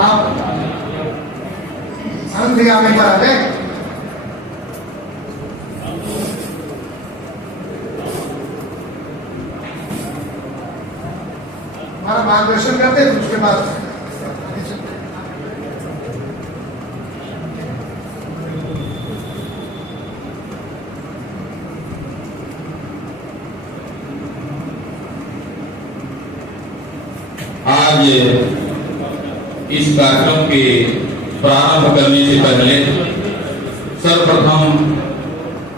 आप आनंद आने पर आ गए। हमारा मार्गदर्शन करते हैं, उसके बाद आज इस कार्यक्रम के प्रारंभ करने से पहले सर्वप्रथम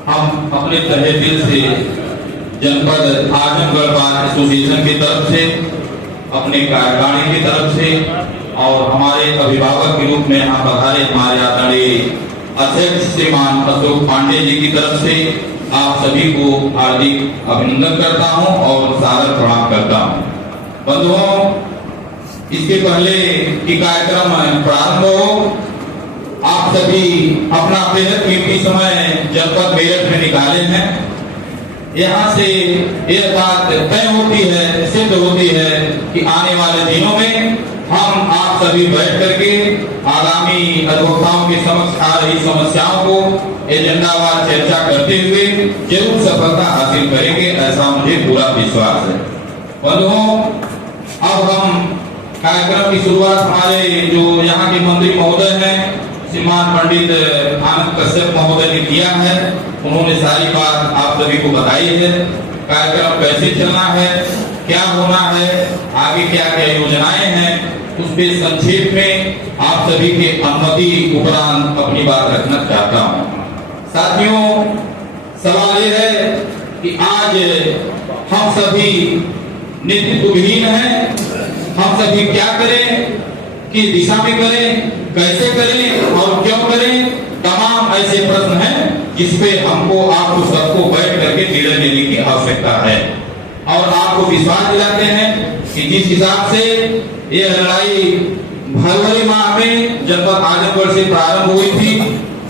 हम अपने तहे दिल से जनपद आजमगढ़ बार एसोसिएशन की तरफ से, अपने कार्यकारिणी की तरफ से और हमारे अभिभावक के रूप में यहाँ पधारे हमारे आदरणीय अध्यक्ष श्रीमान अशोक पांडे जी की तरफ से आप सभी को हार्दिक अभिनंदन करता हूँ और सादर प्रणाम करता हूँ। बंधुओं, इसके पहले कि कार्यक्रम प्रारंभ हो, आप सभी अपना बेहद कीमती समय जनपद मेरठ में निकाले हैं। यहाँ से यह बात तय होती है, सिद्ध होती है कि आने वाले दिनों में हम आप सभी बैठ करके आगामी अधिवक्ताओं के समक्ष आ रही समस्याओं को एजेंडावार चर्चा करते हुए जरूर सफलता हासिल करेंगे, ऐसा मुझे पूरा विश्वास है। बंधुओं, अब हम कार्यक्रम की शुरुआत हमारे जो यहाँ के मंत्री महोदय हैं श्रीमान पंडित आनंद कश्यप महोदय ने किया है। उन्होंने सारी बात आप सभी को बताई है, कार्यक्रम कैसे चलना है, क्या होना है, आगे क्या क्या योजनाएं हैं, उस पर संक्षेप में आप सभी के अनुमति उपरांत अपनी बात रखना चाहता हूँ। साथियों, सवाल यह है कि आज हम सभी नेतृत्वहीन हैं, हम सभी क्या करें, किस दिशा में करें, कैसे करें और क्यों करें, तमाम ऐसे प्रश्न हैं जिसपे हमको आपको सबको बैठ करके निर्णय लेने की आवश्यकता है। और आपको विश्वास दिलाते हैं कि जिस हिसाब से यह लड़ाई फरवरी माह में जनपद आजमगढ़ से प्रारंभ हुई थी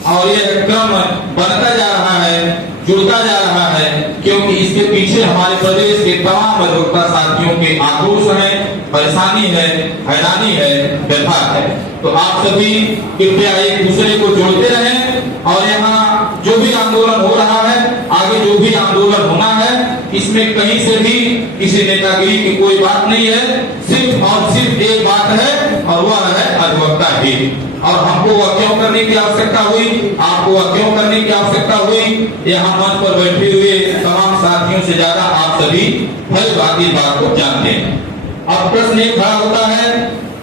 और यह क्रम बढ़ता जा रहा है, जुड़ता जा रहा है, क्योंकि इसके पीछे हमारे प्रदेश के तमाम अधिवक्ता साथियों के आक्रोश है, परेशानी है, हैरानी है, व्यथा है। तो आप सभी कृपया एक दूसरे को जोड़ते रहें और यहाँ जो भी आंदोलन हो रहा है, आगे जो भी आंदोलन होना है, इसमें कहीं से भी किसी नेतागिरी की कोई बात नहीं है, सिर्फ और सिर्फ एक बात है और वह है अधिवक्ता ही। और हमको वह क्यों करने की आवश्यकता हुई, आपको वह क्यों करने की आवश्यकता हुई, यहाँ मंच पर बैठे हुए तमाम साथियों से ज्यादा आप सभी भली भांति बात को जानते हैं। अब प्रश्न एक खड़ा होता है,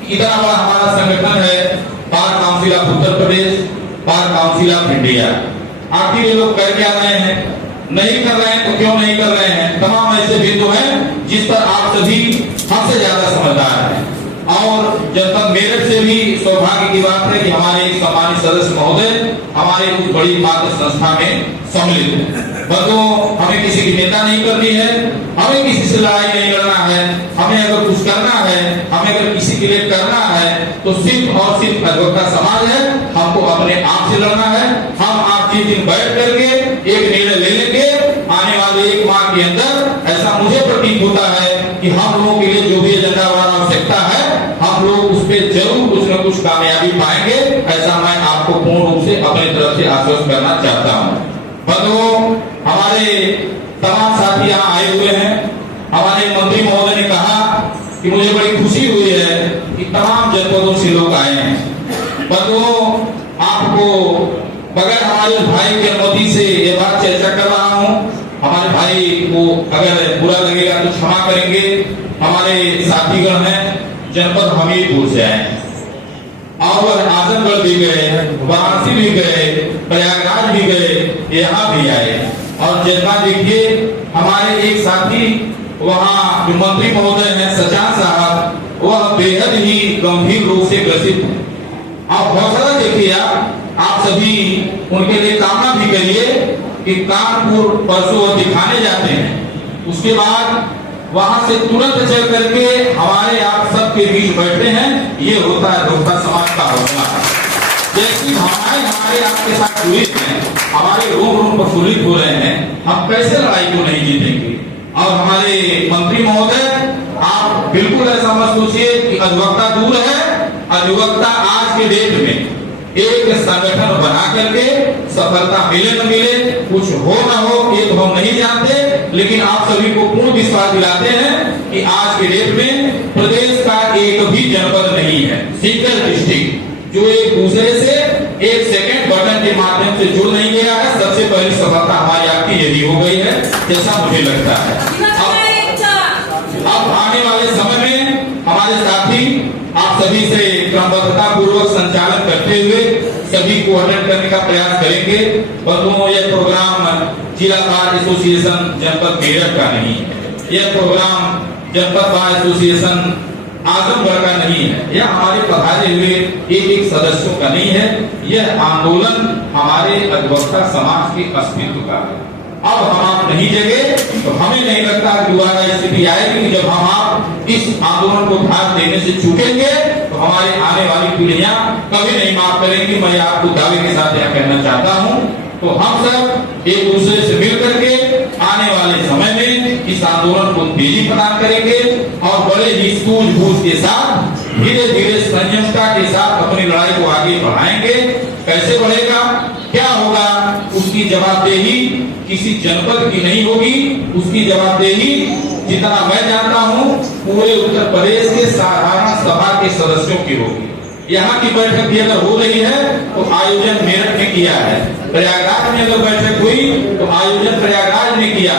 इतना बड़ा हमारा संगठन है bar council of Uttar Pradesh, bar council of India, आखिर ये लोग कर क्या रहे हैं, नहीं कर रहे हैं तो क्यों नहीं कर रहे हैं, तमाम ऐसे बिंदु हैं जिस पर आप सभी हमसे ज्यादा समझदार हैं। और जनपद मेरठ से भी सौभाग्य की बात है कि हमारे एक सम्मानित सदस्य महोदय हमारे कुछ बड़ी मात्र संस्था में सम्मिलित है। बंधुओं, हमें किसी की निंदा नहीं करनी है, हमें किसी से लड़ाई नहीं लड़ना है, हमें अगर कुछ करना है, हमें अगर किसी के लिए करना है तो सिर्फ और सिर्फ अधिवक्ता समाज है, हमको अपने आप से लड़ना है। हम आप जिस दिन बैठ करके एक निर्णय ले लेंगे आने वाले एक माह के अंदर, ऐसा मुझे प्रतीत होता है कि हम लोगों के लिए जो भी एजेंडावार आवश्यकता है, हम लोग उस पर जरूर कुछ न कुछ कामयाबी पाएंगे, ऐसा मैं आपको पूर्ण रूप से अपनी तरफ से आश्वस्त करना चाहता हूँ। बंधुओं, हमारे तमाम साथी यहाँ आए हुए हैं। हमारे मंत्री महोदय ने कहा कि मुझे बड़ी खुशी हुई है कि तमाम जनपदों से लोग आए हैं। बंधुओं, आपको बगैर हमारे भाई की अनुमति से ये बात चर्चा कर रहा हूँ। हमारे भाई को अगर बुरा लगेगा तो क्षमा करेंगे। हमारे साथीगण हैं जनपद हमीरपुर से आए और वह आजमगढ़ भी गए, वाराणसी भी गए, प्रयागराज भी गए, यहाँ भी आए। और जनता देखिए, हमारे एक साथी वहाँ जो मंत्री महोदय हैं सचान साहब, वह बेहद ही गंभीर रोग से ग्रसित हैं। आप हौसला देखिए, आप सभी उनके लिए कामना भी करिए कि कानपुर परसों दिखाने जाते हैं, उसके बाद वहां से तुरंत चल करके हमारे आप सबके बीच बैठते हैं। ये होता है अधिवक्ता समाज का हौसला। जैसी भावनाएं हमारे आपके साथ जुड़ी हैं, हमारे रोम रोम प्रफुल्लित हो रहे हैं, हम कैसे लड़ाई को नहीं जीतेंगे। और हमारे मंत्री महोदय, आप बिल्कुल ऐसा मत सोचिए कि अधिवक्ता दूर है अधिवक्ता आज के डेट में एक संगठन बना करके सफलता मिले न मिले, कुछ हो न हो, ये तो हम नहीं जानते, लेकिन आप सभी को पूर्ण विश्वास दिलाते हैं कि आज के डेट में प्रदेश का एक भी जनपद नहीं है, सिंगल डिस्ट्रिक्ट, जो एक दूसरे से एक सेकंड बटन के माध्यम से जुड़ नहीं गया है। सबसे पहली सफलता हमारी आपकी यही हो गई है, जैसा मुझे लगता है। अब आने वाले समय में हमारे साथी आप सभी से क्रमबद्धता पूर्वक संचालन करते हुए सभी को अटेंड करने का प्रयास करेंगे। बंधुओं, यह प्रोग्राम जिला बार एसोसिएशन जनपद मेरठ का नहीं है, यह प्रोग्राम जनपद बार एसोसिएशन आजमगढ़ का नहीं है, यह हमारे पधारे हुए एक सदस्यों का नहीं है, यह आंदोलन हमारे अधिवक्ता समाज के अस्तित्व का है। अब हम आप नहीं जगे तो हमें नहीं लगता दोबारा स्थिति आएगी कि जब हम आप इस आंदोलन को भाग देने से छूटेंगे तो हमारे आने वाली पीढ़ियां कभी नहीं माफ करेंगी। मैं आपको दावे के साथ यह कहना चाहता हूं। तो हम सब एक दूसरे से मिल करके आने वाले समय में इस आंदोलन को तेजी प्रदान करेंगे और बड़े ही सूझबूझ के साथ धीरे धीरे संयमता के साथ अपनी लड़ाई को आगे बढ़ाएंगे। कैसे बढ़ेगा, क्या होगा, उसकी जवाबदेही किसी जनपद की नहीं होगी, उसकी जवाबदेही जितना मैं जानता हूं पूरे उत्तर प्रदेश के साधारण सभा के सदस्यों की होगी। यहाँ की बैठक भी अगर हो रही है तो आयोजन मेरठ में किया है, प्रयागराज में अगर बैठक हुई तो आयोजन प्रयागराज में किया,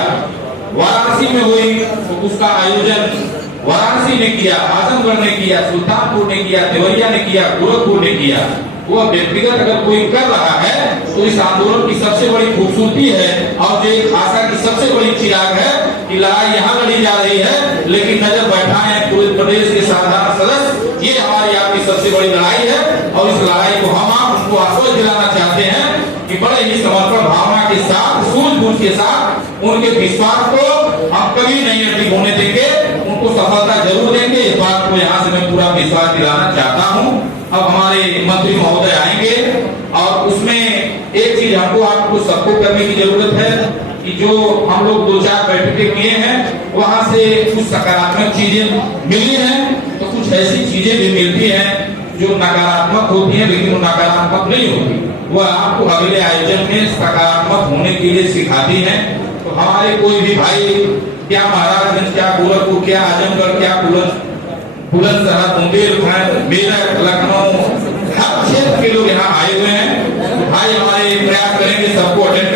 वाराणसी में हुई तो उसका आयोजन वाराणसी ने किया, आजमगढ़ ने किया, सुल्तानपुर ने किया, देवरिया ने किया, गोरखपुर ने किया। वो व्यक्तिगत अगर कोई कर रहा है तो इस आंदोलन की सबसे बड़ी खूबसूरती है और जो एक आशा की सबसे बड़ी चिराग है कि लड़ाई यहाँ लड़ी जा रही है, लेकिन नजर बैठाए हैं पूरे प्रदेश के साधारण सदस्य। ये हमारी आपकी सबसे बड़ी लड़ाई है और इस लड़ाई को हम आप उनको आश्वस्त दिलाना चाहते हैं कि बड़े ही समर्पण भावना के साथ, सूझबूझ के साथ उनके विश्वास को हम कभी नहीं अटकी होने देंगे, उनको सफलता जरूर देंगे। इस बात को यहाँ से मैं पूरा विश्वास दिलाना चाहता हूँ। अब हमारे मंत्री महोदय आएंगे और उसमें एक चीज हमको आपको सबको करने की जरूरत है कि जो हम लोग 2-4 बैठकें किए हैं वहां से कुछ सकारात्मक चीजें मिली हैं तो कुछ ऐसी चीजें भी मिलती हैं जो नकारात्मक होती हैं, लेकिन वो नकारात्मक नहीं होती, वह आपको अगले आयोजन में सकारात्मक होने के लिए सिखाती है। तो हमारे कोई भी भाई, क्या महाराजगंज, क्या गोरखपुर, क्या आजमगढ़, क्या बुलंदशहर, बुंदेलखंड, मेरठ, लखनऊ, हर क्षेत्र के लोग यहाँ आए हुए हैं। भाई हमारे प्रयास करेंगे सबको अटेंड